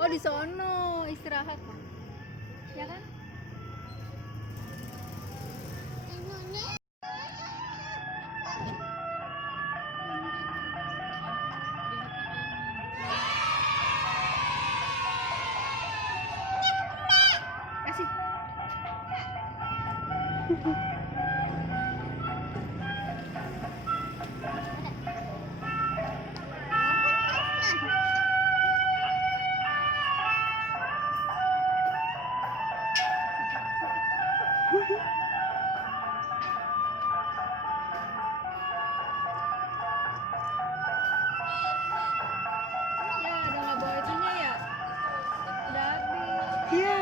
Oh, di sono istirahat, ya kan? Kasih. Ya, udah nggak bawa itunya ya? Udah habis. Iya.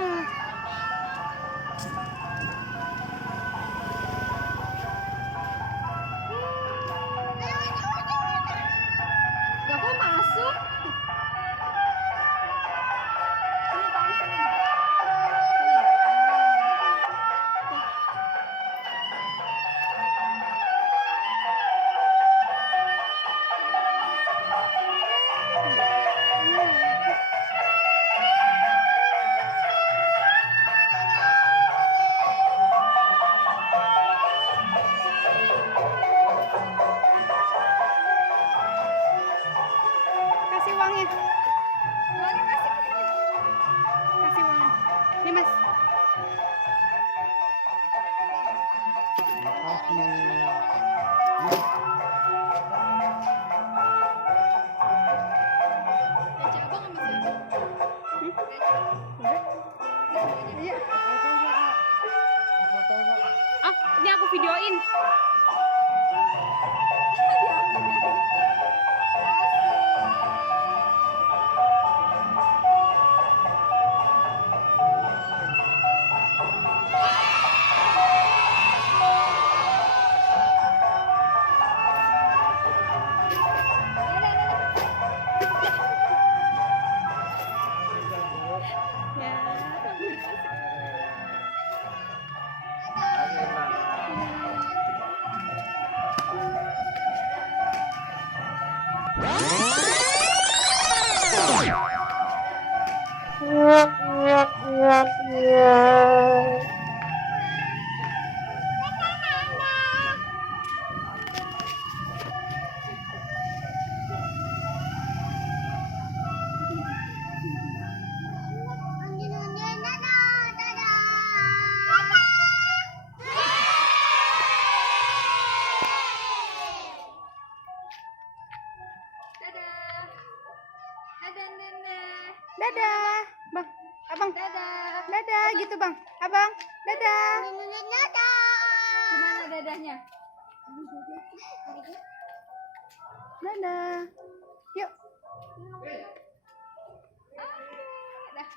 Lah kok masuk? Sini tahu sini. Kasih uangnya. Uangnya masih ke sini. Kasih uangnya. Nih, Mas. Receh abang sama siapa? Udah. Iya. Ah, ini aku videoin. Dadah. Dadah, Nenek. Dadah, Bang. Abang. Dadah. Dadah gitu, Bang. Abang. Dadah. Gimana dadahnya? Dadah. Yuk. Dah.